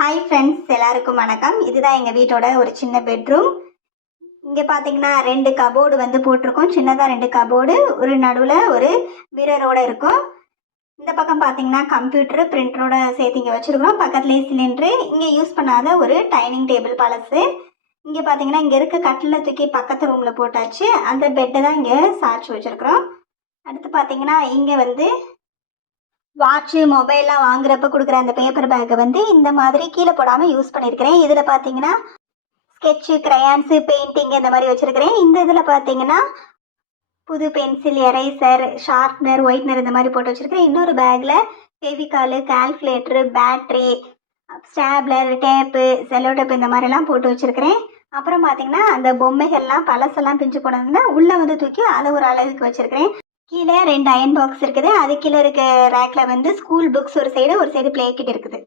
Hi friends, எல்லாருக்கும் வணக்கம். இதுதான் எங்கள் வீட்டோட ஒரு சின்ன பெட்ரூம். இங்கே பார்த்தீங்கன்னா 2 கபோர்டு வந்து போட்டிருக்கோம். சின்னதாக 2 கபோர்டு, ஒரு நடுவில் ஒரு மிரரோட இருக்கும். இந்த பக்கம் பார்த்தீங்கன்னா கம்ப்யூட்டரு பிரிண்டரோட சேர்த்து இங்கே வச்சுருக்கோம். பக்கத்துலேயே சிலிண்டரு, இங்கே யூஸ் பண்ணாத ஒரு டைனிங் டேபிள் பழசு. இங்கே பார்த்தீங்கன்னா இங்கே இருக்க கட்டில் தூக்கி பக்கத்து ரூமில் போட்டாச்சு. அந்த பெட்டை தான் இங்கே சாய்ச்சி வச்சுருக்குறோம். அடுத்து பார்த்தீங்கன்னா இங்கே வந்து வாட்சு மொபைல்லாம் வாங்குறப்ப கொடுக்குற அந்த பேப்பர் பேக்கை வந்து இந்த மாதிரி கீழே போடாமல் யூஸ் பண்ணியிருக்கிறேன். இதில் பார்த்தீங்கன்னா ஸ்கெட்சு, கிரையான்ஸு, பெயிண்டிங் இந்த மாதிரி வச்சுருக்கிறேன். இந்த இதில் பார்த்தீங்கன்னா புது பென்சில், எரேசர், ஷார்ப்னர், ஒயிட்னர் இந்த மாதிரி போட்டு வச்சுருக்கிறேன். இன்னொரு பேக்கில் Fevicol, calculator, battery, stapler, tape, cello tape இந்த மாதிரிலாம் போட்டு வச்சுருக்கிறேன். அப்புறம் பார்த்தீங்கன்னா அந்த பொம்மைகள்லாம் பழசெல்லாம் பிஞ்சு போனதுன்னா உள்ளே வந்து தூக்கி அதை ஒரு அழகுக்கு வச்சுருக்கிறேன். கீழே 2 அயன் பாக்ஸ் இருக்குது. அது கீழே இருக்க ரேக்கில் வந்து ஸ்கூல் புக்ஸ் ஒரு சைடு பிளே கிட் இருக்குது.